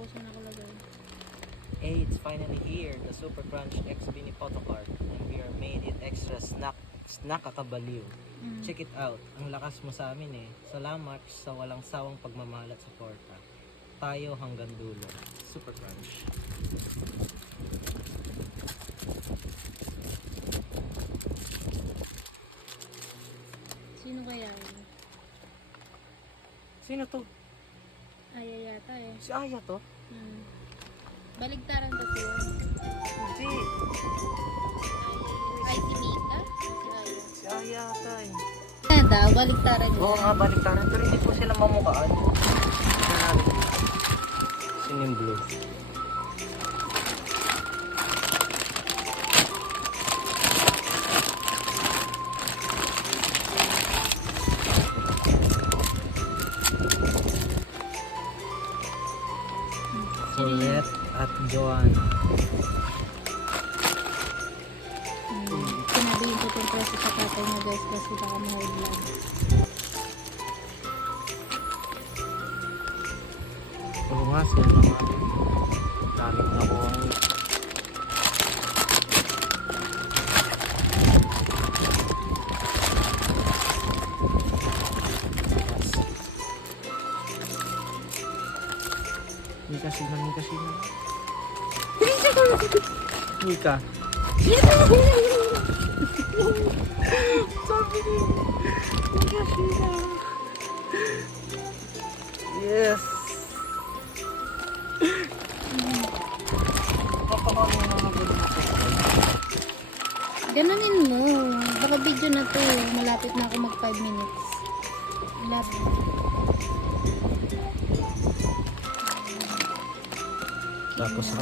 puso nakalagay. Hey, it's finally here, the Super Crunch X Mini Photo Card. And we are made it extra snack kakabaliw. Check it out. Ang lakas mo sa amin eh. Salamat sa walang sawang pagmamahal at suporta. Tayo hanggang dulo. Super Crunch. Sino kaya yun? Sino to? Aya yata eh. Si Aya to? Baligtaran kasi yun. Hindi. Ay, si Mika? Si Aya. Si Aya ata eh. Kaya daw, baligtaran yun. Oo nga, baliktaran. Pero hindi po sila mamukaan. Sining blue. Colette at Joanna. Sinabihin ko itong preso sa tatay niya guys kasi baka mahal vlog. Oo nga, sila naman. Daming akong Mika. Sabi ni Mika Shina. Yes. Papakano na magaling ako. Ganunin mo. Baka video na to. Malapit na ako mag 5 minutes. Malapit. Tapos